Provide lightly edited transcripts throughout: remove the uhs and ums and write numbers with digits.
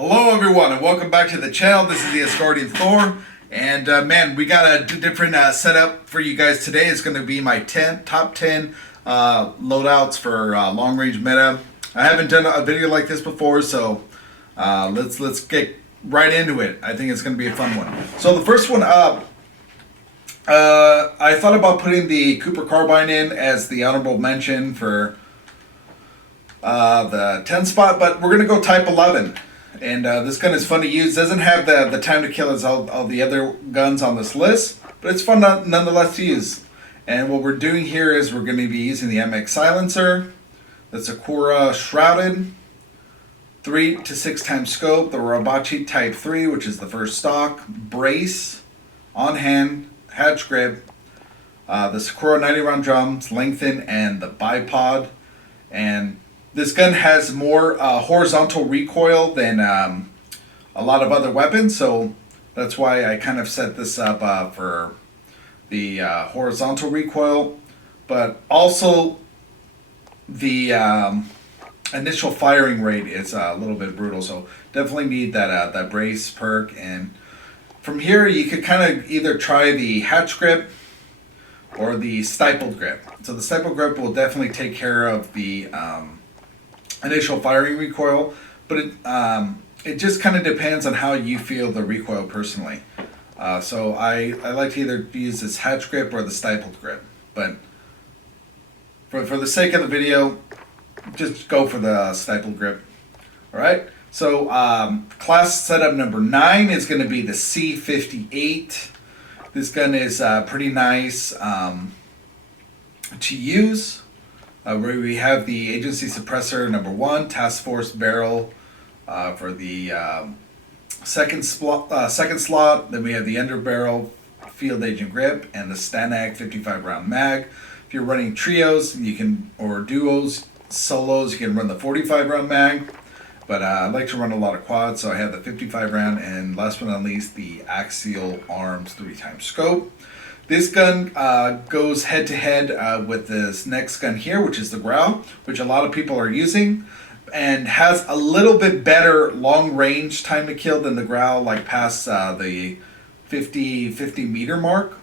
Hello everyone and welcome back to the channel. This is the Asgardian Thor, and man, we got a different setup for you guys today. It's going to be my top 10 loadouts for long range meta. I haven't done a video like this before, so let's get right into it. I think it's going to be a fun one. So the first one up, I thought about putting the Cooper Carbine in as the honorable mention for the 10 spot, but we're going to go type 11. And this gun is fun to use. Doesn't have the time to kill as all the other guns on this list, but it's fun nonetheless to use. And what we're doing here is we're going to be using the MX silencer, the Sakura Shrouded, 3 to 6 times scope, the Rabachi Type 3, which is the first stock, brace, on hand, hatch grip, the Sakura 90 round drums, lengthen, and the bipod. And this gun has more horizontal recoil than a lot of other weapons, so that's why I kind of set this up for the horizontal recoil. But also the initial firing rate is a little bit brutal, so definitely need that brace perk. And from here you could kind of either try the hatch grip or the stippled grip. So the stippled grip will definitely take care of the initial firing recoil, but it just kind of depends on how you feel the recoil personally. So I like to either use this hatch grip or the stippled grip, but for the sake of the video, just go for the stippled grip. All right. So class setup number 9 is going to be the C58. This gun is pretty nice to use. Where we have the agency suppressor number 1, task force barrel for the second slot. Then we have the underbarrel field agent grip and the Stanag 55 round mag. If you're running trios, you can, or duos, solos, you can run the 45 round mag. But I like to run a lot of quads, so I have the 55 round, and last but not least, the axial arms 3 times scope. This gun goes head to head with this next gun here, which is the Grav, which a lot of people are using, and has a little bit better long range time to kill than the Grav, like past the 50 meter mark.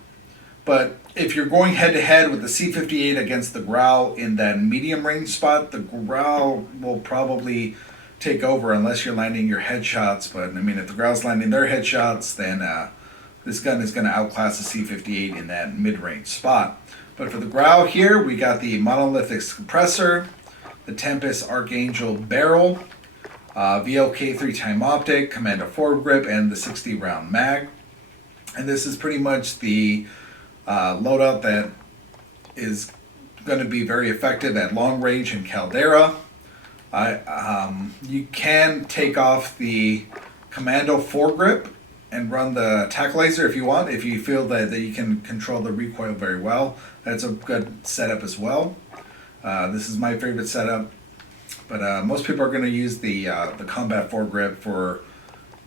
But if you're going head to head with the C58 against the Grav in that medium range spot, the Grav will probably take over unless you're landing your headshots. But I mean, if the Grav's landing their headshots, then this gun is going to outclass the C58 in that mid-range spot. But for the Grav here, we got the monolithic suppressor, the Tempest Archangel barrel, VLK 3-time optic, Commando forward grip, and the 60 round mag. And this is pretty much the loadout that is going to be very effective at long range and Caldera. You can take off the Commando foregrip and run the tack laser if you want, if you feel that you can control the recoil very well. That's a good setup as well. This is my favorite setup, but most people are going to use the combat foregrip for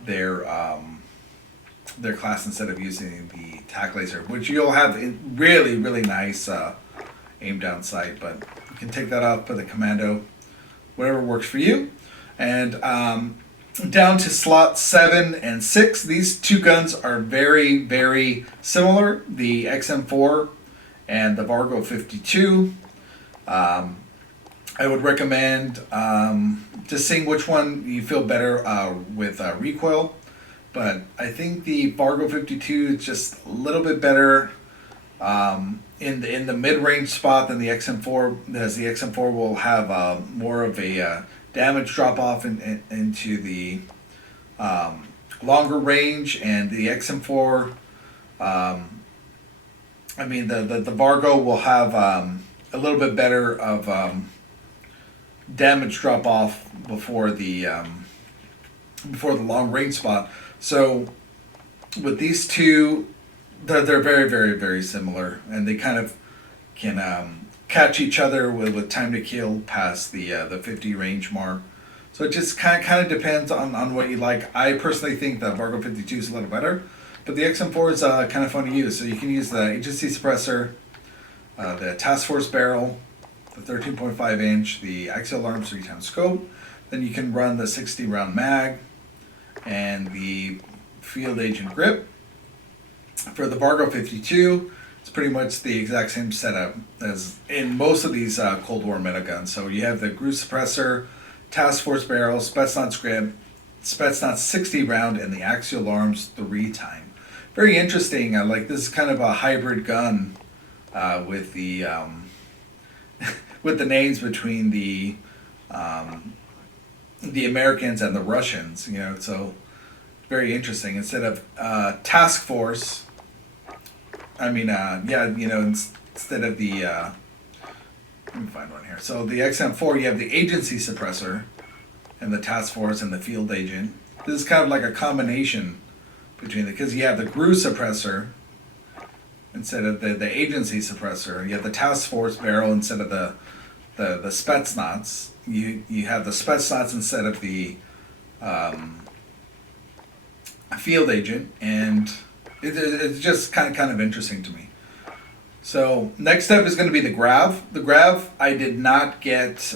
their class instead of using the tack laser, which you'll have really nice aim down sight. But you can take that off, put the Commando, whatever works for you. And down to slot 7 and 6, these two guns are very similar, the XM4 and the Vargo 52. I would recommend just seeing which one you feel better with recoil, but I think the Vargo 52 is just a little bit better in the mid-range spot than the XM4, as the XM4 will have more of a damage drop off into the longer range, and the XM4, I mean the Vargo will have a little bit better of damage drop off before the long range spot. So with these two, they're very similar, and they kind of can catch each other with time to kill past the 50 range mark. So it just kind of depends on what you like. I personally think the Vargo 52 is a little better, but the XM4 is kind of fun to use. So you can use the agency suppressor, the task force barrel, the 13.5 inch, the axial arms 3 times scope. Then you can run the 60 round mag, and the field agent grip. For the Vargo 52, it's pretty much the exact same setup as in most of these Cold War miniguns. So you have the Groove suppressor, task force barrel, Spetsnaz grip, Spetsnaz 60 round, and the axial arms 3-time. Very interesting. Like, this is kind of a hybrid gun with the with the names between the Americans and the Russians. You know, so very interesting. Instead of task force, instead of the let me find one here. So the XM4, you have the agency suppressor and the task force and the field agent. This is kind of like a combination between because you have the Groove suppressor instead of the agency suppressor. You have the task force barrel instead of the Spetsnaz. You have the Spetsnaz instead of the field agent, and it's just kind of interesting to me. So next up is going to be the Grav. The Grav, I did not get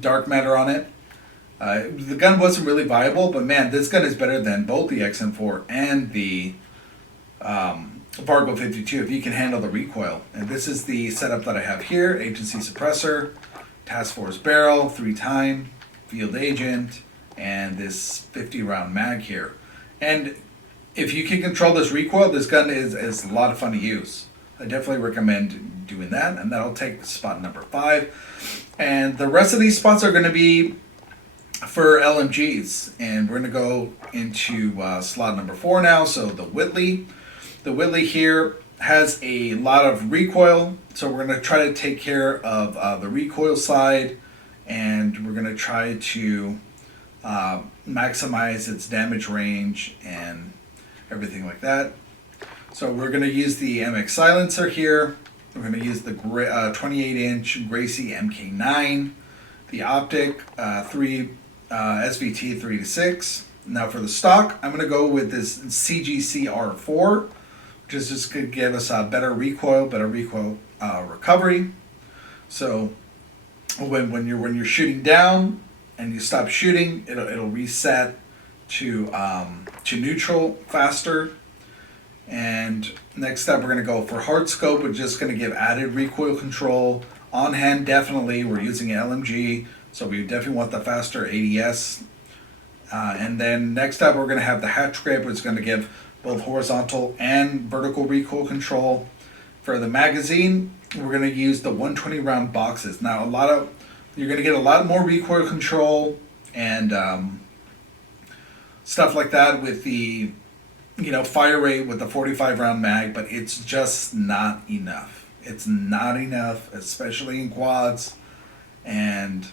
dark matter on it. The gun wasn't really viable, but man, this gun is better than both the XM4 and the Vargo 52 if you can handle the recoil. And this is the setup that I have here: agency suppressor, task force barrel, 3-time, field agent, and this 50 round mag here. And if you can control this recoil, this gun is a lot of fun to use. I definitely recommend doing that, and that'll take spot number 5. And the rest of these spots are going to be for LMGs, and we're going to go into slot number 4 now. So the Whitley. The Whitley here has a lot of recoil, so we're going to try to take care of the recoil side, and we're going to try to maximize its damage range and everything like that. So we're going to use the MX silencer here. We're going to use the 28-inch Gracie MK9, the optic SVT 3-6. Now for the stock, I'm going to go with this CGC R4, which is just going to give us a better recoil recovery. So when you're shooting down and you stop shooting, it'll reset to neutral faster. And next up, we're going to go for hard scope, which is just going to give added recoil control. On hand, definitely, we're using an LMG, so we definitely want the faster ADS. And then next up, we're going to have the hatch grip, which is going to give both horizontal and vertical recoil control. For the magazine, we're going to use the 120 round boxes. Now, you're going to get a lot more recoil control and stuff like that with the fire rate with the 45 round mag, but it's just not enough. It's not enough, especially in quads, and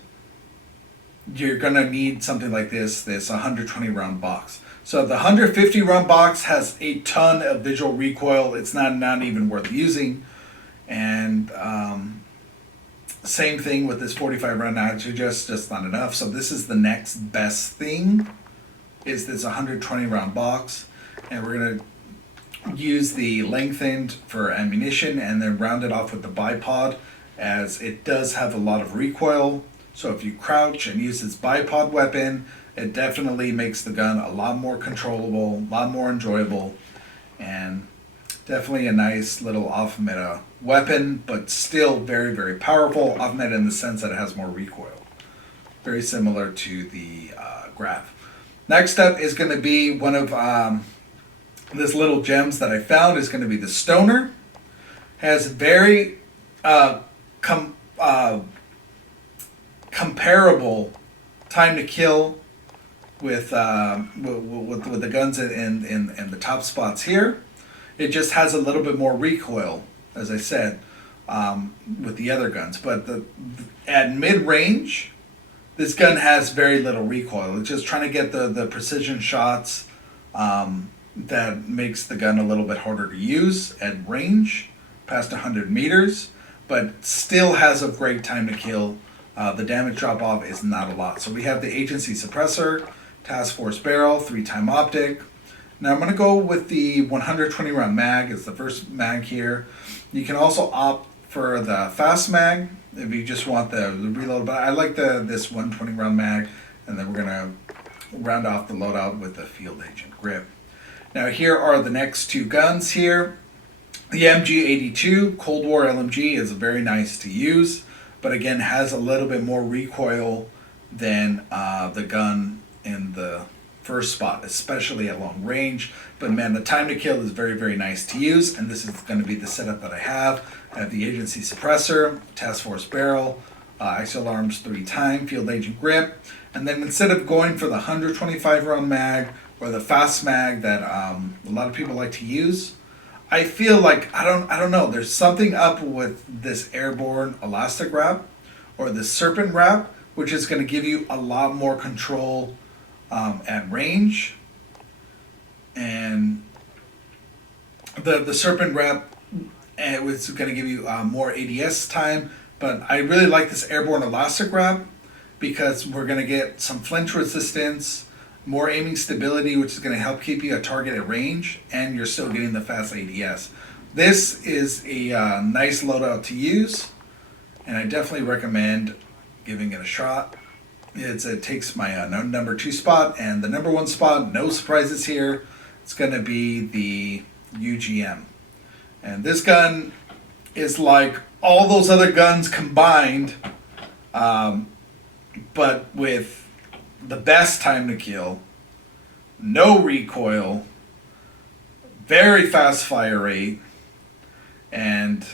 you're gonna need something like this 120 round box. So the 150 round box has a ton of visual recoil. It's not even worth using. And same thing with this 45 round mag, just not enough. So this is the next best thing, is this 120 round box. And we're going to use the lengthened for ammunition and then round it off with the bipod, as it does have a lot of recoil. So if you crouch and use this bipod weapon, it definitely makes the gun a lot more controllable, a lot more enjoyable, and definitely a nice little off-meta weapon, but still very, very powerful. Off-meta in the sense that it has more recoil. Very similar to the Grav. Next up is going to be one of this little gems that I found is going to be the Stoner. Has very comparable time to kill with the guns in the top spots here. It just has a little bit more recoil, as I said, with the other guns. But at mid-range, this gun has very little recoil. It's just trying to get the precision shots that makes the gun a little bit harder to use at range, past 100 meters, but still has a great time to kill. The damage drop-off is not a lot. So we have the agency suppressor, task force barrel, 3-time optic. Now I'm going to go with the 120 round mag. It's the first mag here. You can also opt for the fast mag if you just want the reload, but I like this 120 round mag, and then we're going to round off the loadout with the field agent grip. Now here are the next two guns here. The Mg82 Cold War Lmg is very nice to use, but again has a little bit more recoil than the gun in the first spot, especially at long range. But man, the time to kill is very, very nice to use, and this is going to be the setup that I have. I have the agency suppressor, task force barrel, axial arms 3x, field agent grip, and then instead of going for the 125 round mag or the fast mag that a lot of people like to use, I feel like I don't know. There's something up with this airborne elastic wrap or the serpent wrap, which is going to give you a lot more control at range. And the serpent wrap, it was going to give you more ADS time. But I really like this airborne elastic wrap because we're going to get some flinch resistance, more aiming stability, which is going to help keep you at target at range, and you're still getting the fast ADS. This is a nice loadout to use, and I definitely recommend giving it a shot. It takes my number 2 spot, and the number 1 spot, no surprises here, it's going to be the UGM. And this gun is like all those other guns combined, but with the best time to kill, no recoil, very fast fire rate, and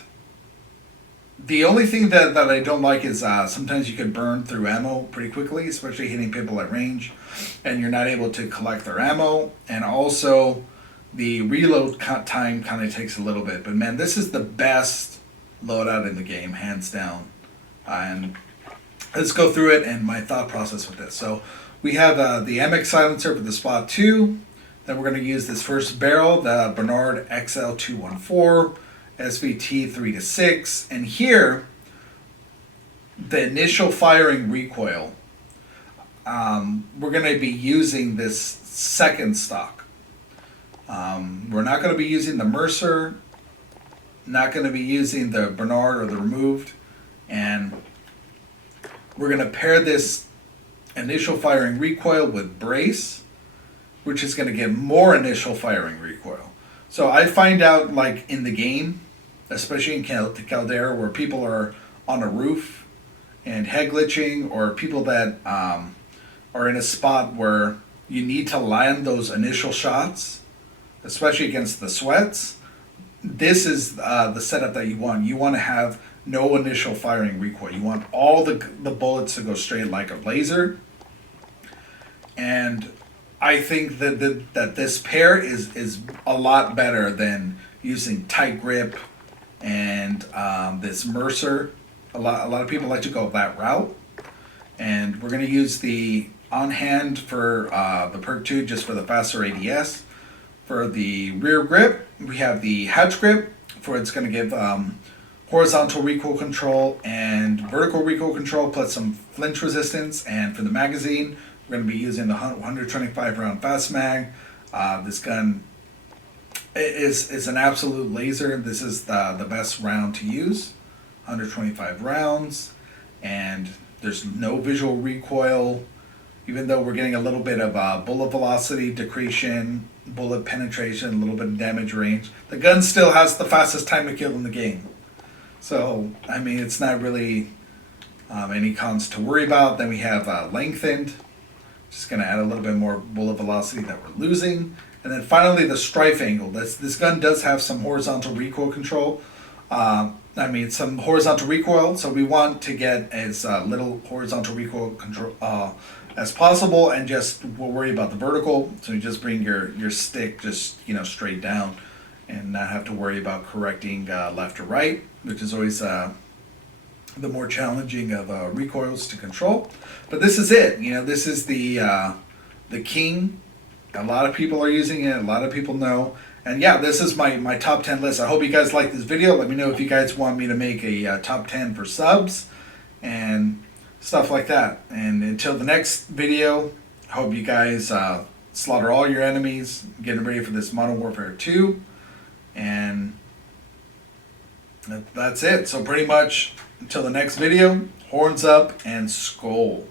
the only thing that I don't like is sometimes you can burn through ammo pretty quickly, especially hitting people at range, and you're not able to collect their ammo, and also the reload time kind of takes a little bit. But man, this is the best loadout in the game, hands down. And let's go through it and my thought process with this. So we have the MX silencer for the spot 2. Then we're going to use this first barrel, the Bernard XL214, SVT 3-6. And here, the initial firing recoil, we're going to be using this second stock. We're not going to be using the Mercer, not going to be using the Bernard or the removed, and we're going to pair this initial firing recoil with brace, which is going to give more initial firing recoil. So I find out, like in the game, especially in Caldera, where people are on a roof and head glitching, or people that are in a spot where you need to land those initial shots, especially against the sweats, this is the setup that you want. You want to have no initial firing recoil. You want all the bullets to go straight like a laser. And I think that this pair is a lot better than using tight grip and this Mercer. A lot of people like to go that route. And we're going to use the on hand for the perk 2 just for the faster ADS. For the rear grip, we have the hatch grip, for it's going to give horizontal recoil control and vertical recoil control, plus some flinch resistance. And for the magazine, we're going to be using the 125 round fast mag. This gun is an absolute laser. This is the best round to use, 125 rounds, and there's no visual recoil. Even though we're getting a little bit of bullet velocity decretion, bullet penetration, a little bit of damage range, the gun still has the fastest time to kill in the game. So, I mean, it's not really any cons to worry about. Then we have lengthened, just going to add a little bit more bullet velocity that we're losing. And then finally, the strife angle. This gun does have some horizontal recoil control. Some horizontal recoil, so we want to get as little horizontal recoil control as possible, and just we'll worry about the vertical. So you just bring your stick just straight down, and not have to worry about correcting left or right, which is always the more challenging of recoils to control. But this is it. This is the king. A lot of people are using it. A lot of people know. And yeah, this is my top 10 list. I hope you guys like this video. Let me know if you guys want me to make a top 10 for subs and stuff like that. And until the next video, I hope you guys slaughter all your enemies, getting ready for this Modern Warfare 2. And that's it. So pretty much until the next video, horns up and skull.